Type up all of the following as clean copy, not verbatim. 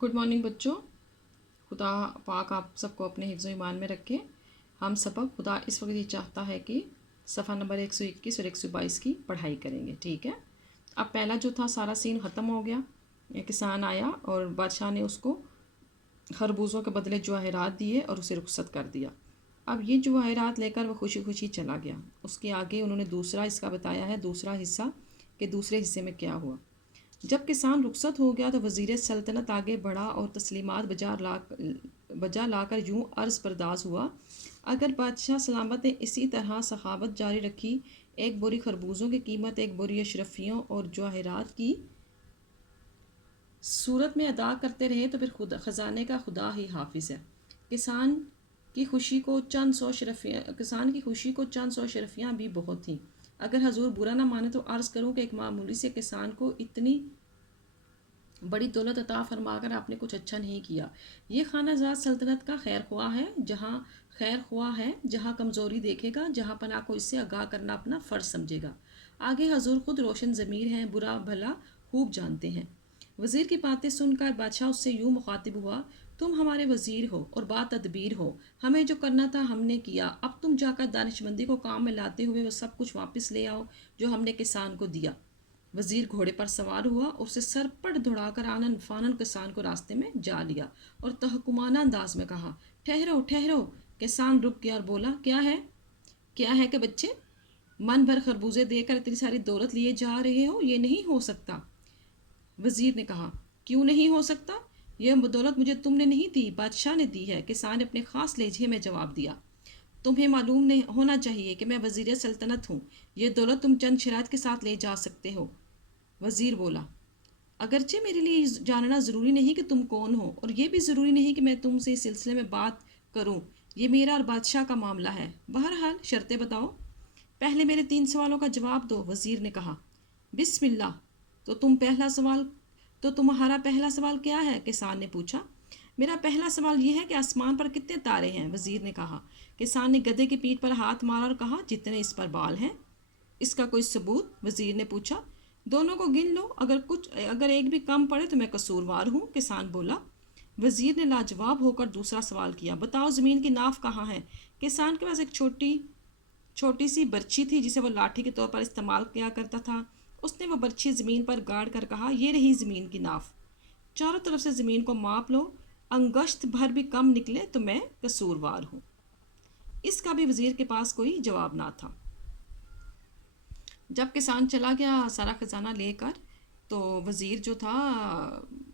Good morning बच्चों। खुदा पाक आप सबको अपने हिफ्ज़ ईमान में रखे। हम सबक खुदा इस वक्त ये चाहता है कि सफ़ा नंबर 121 और 122 की पढ़ाई करेंगे, ठीक है। अब पहला जो था सारा सीन ख़त्म हो गया। एक किसान आया और बादशाह ने उसको खरबूजों के बदले जवाहरात दिए और उसे रुखसत कर दिया। अब ये जवाहरात लेकर वो खुशी खुशी चला गया। उसके आगे उन्होंने दूसरा इसका बताया है, दूसरा हिस्सा कि दूसरे हिस्से में क्या हुआ। जब किसान रुखसत हो गया तो वज़ीर सल्तनत आगे बढ़ा और तस्लीमात बजा लाकर यूँ अर्ज़ परदाज हुआ, अगर बादशाह सलामत ने इसी तरह सखावत जारी रखी, एक बोरी खरबूजों की कीमत एक बोरी अशरफियों और जवाहरात की सूरत में अदा करते रहे तो फिर खुद ख़जाने का खुदा ही हाफिज़ है। किसान की खुशी को चंद सौ शरफियाँ भी बहुत थीं। अगर हजूर बुरा ना माने तो अर्ज़ करूँ कि एक मामूली से किसान को इतनी बड़ी दौलत अता फरमाकर आपने कुछ अच्छा नहीं किया। ये खानाजाद सल्तनत का खैर ख्वाह है, जहाँ कमज़ोरी देखेगा, जहाँ पना को इससे आगाह करना अपना फ़र्ज समझेगा। आगे हजूर खुद रोशन ज़मीर हैं, बुरा भला खूब जानते हैं। वज़ीर की बातें सुनकर बादशाह उससे यूँ मुखातिब हुआ, तुम हमारे वज़ीर हो और बातदबीर हो, हमें जो करना था हमने किया, अब तुम जाकर दानिशमंदी को काम में लाते हुए वो सब कुछ वापस ले आओ जो हमने किसान को दिया। वज़ीर घोड़े पर सवार हुआ और उसे सरपट दौड़ाकर आनन फानन किसान को रास्ते में जा लिया और तहकुमाना अंदाज में कहा, ठहरो ठहरो। किसान रुक गया और बोला, क्या है कि बच्चे, मन भर खरबूजे देकर इतनी सारी दौलत लिए जा रहे हो, ये नहीं हो सकता। वज़ीर ने कहा, क्यों नहीं हो सकता? यह दौलत मुझे तुमने नहीं दी, बादशाह ने दी है। किसान ने अपने ख़ास लहजे में जवाब दिया, तुम्हें मालूम नहीं होना चाहिए कि मैं वज़ीर सल्तनत हूँ। ये दौलत तुम चंद शराइत के साथ ले जा सकते हो। वज़ीर बोला, अगरचे मेरे लिए जानना ज़रूरी नहीं कि तुम कौन हो, और ये भी ज़रूरी नहीं कि मैं तुमसे इस सिलसिले में बात करूँ। ये मेरा और बादशाह का मामला है। बहरहाल शर्तें बताओ। पहले मेरे 3 सवालों का जवाब दो। वज़ीर ने कहा, बिस्मिल्लाह। तो तुम्हारा पहला सवाल क्या है? किसान ने पूछा। मेरा पहला सवाल यह है कि आसमान पर कितने तारे हैं? वज़ीर ने कहा। किसान ने गधे की पीठ पर हाथ मारा और कहा, जितने इस पर बाल हैं। इसका कोई सबूत? वज़ीर ने पूछा। दोनों को गिन लो, अगर एक भी कम पड़े तो मैं कसूरवार हूँ। किसान बोला। वज़ीर ने लाजवाब होकर दूसरा सवाल किया, बताओ ज़मीन की नाफ कहाँ है? किसान के पास एक छोटी सी बर्छी थी जिसे वो लाठी के तौर पर इस्तेमाल किया करता था। उसने वो बर्छी ज़मीन पर गाड़ कर कहा, ये रही ज़मीन की नाफ। चारों तरफ से ज़मीन को माप लो, अंगश्त भर भी कम निकले तो मैं कसूरवार हूँ। इसका भी वज़ीर के पास कोई जवाब ना था। जब किसान चला गया सारा ख़जाना लेकर, तो वज़ीर जो था,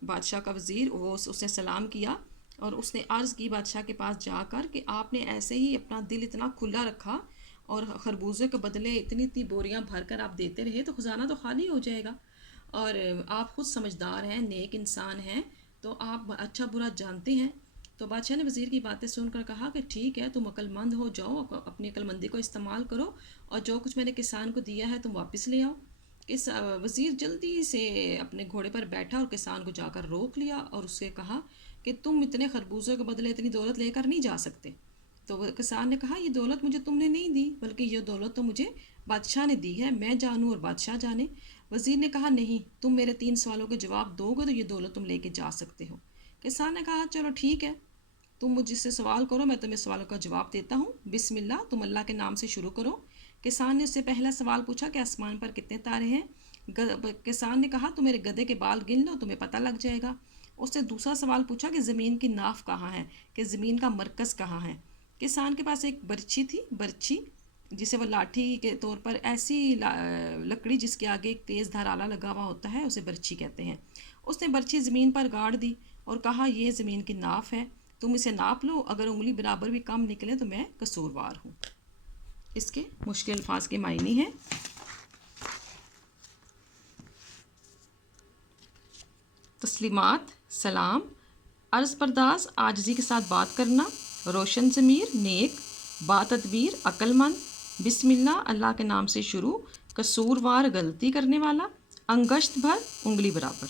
बादशाह का वज़ीर, वो उसने सलाम किया और उसने अर्ज़ की बादशाह के पास जाकर कि आपने ऐसे ही अपना दिल इतना खुला रखा और खरबूजे के बदले इतनी बोरियां भरकर आप देते रहे तो ख़जाना तो खाली हो जाएगा। और आप ख़ुद समझदार हैं, नेक इंसान हैं, तो आप अच्छा बुरा जानते हैं। तो बादशाह ने वज़ीर की बातें सुनकर कहा कि ठीक है, तुम अक्लमंद हो, जाओ अपनी अक्लमंदी को इस्तेमाल करो और जो कुछ मैंने किसान को दिया है तुम वापस ले आओ। वज़ीर जल्दी से अपने घोड़े पर बैठा और किसान को जाकर रोक लिया और उससे कहा कि तुम इतने खरबूजों के बदले इतनी दौलत लेकर नहीं जा सकते। तो किसान ने कहा, ये दौलत मुझे तुमने नहीं दी, बल्कि ये दौलत तो मुझे बादशाह ने दी है, मैं जानूँ और बादशाह जाने। वज़ीर ने कहा, नहीं, तुम मेरे 3 सवालों के जवाब दोगे तो ये दौलत तुम लेके जा सकते हो। किसान ने कहा, चलो ठीक है, तुम मुझसे सवाल करो, मैं तुम्हें सवालों का जवाब देता हूँ। बिस्मिल्लाह, तुम अल्लाह के नाम से शुरू करो। किसान ने उससे पहला सवाल पूछा कि आसमान पर कितने तारे हैं? किसान ने कहा, तुम मेरे गधे के बाल गिन लो, तुम्हें पता लग जाएगा। उसने दूसरा सवाल पूछा कि ज़मीन की नाफ कहाँ है, कि ज़मीन का मरकज़ कहाँ है। किसान के पास एक बर्छी जिसे वो लाठी के तौर पर, ऐसी लकड़ी जिसके आगे एक तेज़ धार आला लगा हुआ होता है, उसे बर्छी कहते हैं। उसने बर्छी ज़मीन पर गाड़ दी और कहा, ये ज़मीन की नाफ है, तुम इसे नाप लो, अगर उंगली बराबर भी कम निकले तो मैं कसूरवार हूँ। इसके मुश्किल अल्फाज के मायने हैं, तस्लीमात, सलाम, अर्ज़ परदाज, आजिज़ी के साथ बात करना, रोशन ज़मीर, नेक, बातदबीर, अक्लमंद, बिस्मिल्लाह, अल्लाह के नाम से शुरू, कसूरवार, गलती करने वाला, अंगश्त भर, उंगली बराबर।